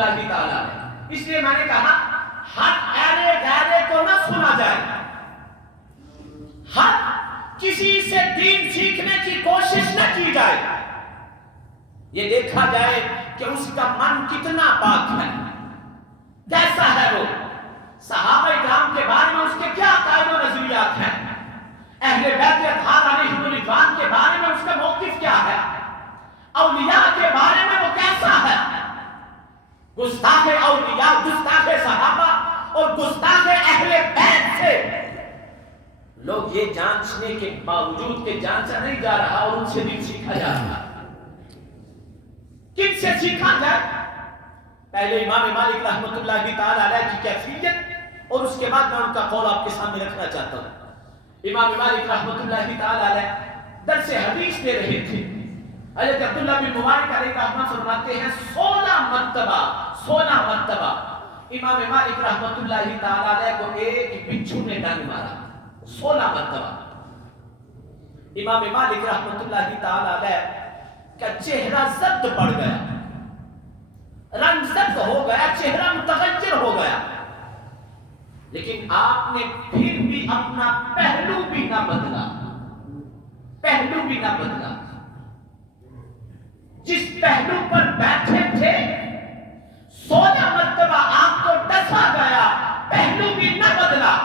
اللہ تعالیٰ نے. اس لیے میں نے کہا ہر ایرے غیرے کو نہ سنا جائے، ہر کسی سے دین سیکھنے کی کوشش نہ کی جائے، یہ دیکھا جائے کہ اس کا من کتنا پاک ہے، کیسا ہے وہ، صحابہ کرام کے بارے میں اس کے کیا عقائد و نظریات ہیں، اہل بیت اطہار علیہم رضوان کے بارے میں اس کا موقف کیا ہے، اولیاء کے بارے میں وہ کیسا ہے. گستاخ اولیاء، گستاخ صحابہ اور گستاخ اہل بیت سے لوگ یہ جانچنے کے باوجود کہ جانچا نہیں جا رہا اور ان سے دین سیکھا جا رہا. کن سے سیکھا جائے؟ پہلے امام مالک رحمۃ اللہ تعالی علیہ کی کیفیت اور اس کے بعد میں ان کا قول آپ کے سامنے رکھنا چاہتا ہوں. امام مالک رحمۃ اللہ تعالی علیہ درس حدیث دے رہے تھے. حضرت عبداللہ بن مبارک علیہ رحمہ فرماتے ہیں 16 مرتبہ امام مالک رحمۃ اللہ تعالی علیہ کو ایک بچھو نے ڈنگ مارا. 16 مرتبہ امام مالک رحمۃ اللہ تعالی علیہ کا چہرہ زرد پڑ گیا، رنگ زرد ہو گیا، چہرہ متغیر ہو گیا، لیکن آپ نے پھر بھی اپنا پہلو بھی نہ بدلا، پہلو بھی نہ بدلا. جس پہلو پر بیٹھے تھے 16 مرتبہ آپ کو ڈسا گیا، پہلو بھی نہ بدلا.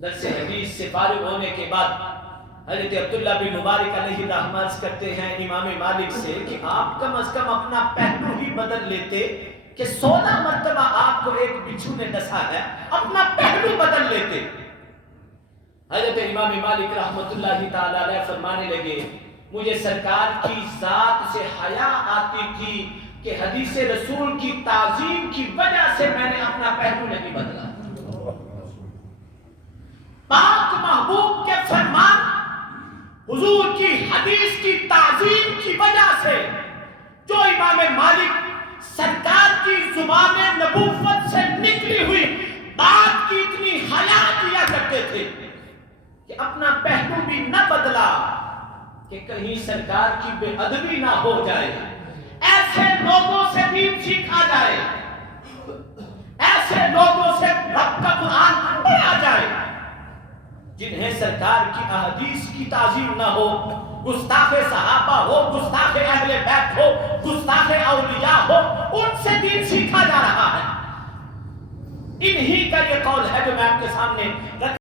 درس حدیث سے فارغ ہونے کے بعد حضرت عبداللہ بن مبارک علیہ رحمہ کرتے ہیں امام مالک سے کہ آپ کم از کم اپنا پہلو ہی بدل لیتے کہ 16 مرتبہ آپ کو ایک بچھو نے ڈسا ہے، اپنا پہلو بدل لیتے. حضرت امام مالک رحمۃ اللہ تعالی علیہ فرمانے لگے مجھے سرکار کی ذات سے حیا آتی تھی کہ حدیث رسول کی تعظیم کی وجہ سے میں نے اپنا پہلو نہیں بدلا. پاک محبوب کے فرمان، حضور کی حدیث کی تعظیم کی وجہ سے جو امام مالک سرکار کی زبان نبوت سے نکلی ہوئی بات کی اتنی حیا کیا کرتے تھے کہ اپنا پہلو بھی نہ بدلا کہ کہیں سرکار کی بے ادبی نہ ہو جائے. ایسے لوگوں سے دین سیکھا جائے، ایسے لوگوں سے رب کا قرآن پڑھا جائے جنہیں سرکار کی احادیث کی تعظیم نہ ہو، گستاخ صحابہ ہو، گستاخ اہل بیت ہو، گستاخ اولیاء ہو، ان سے دین سیکھا جا رہا ہے. انہی کا یہ قول ہے جو میں آپ کے سامنے رکھ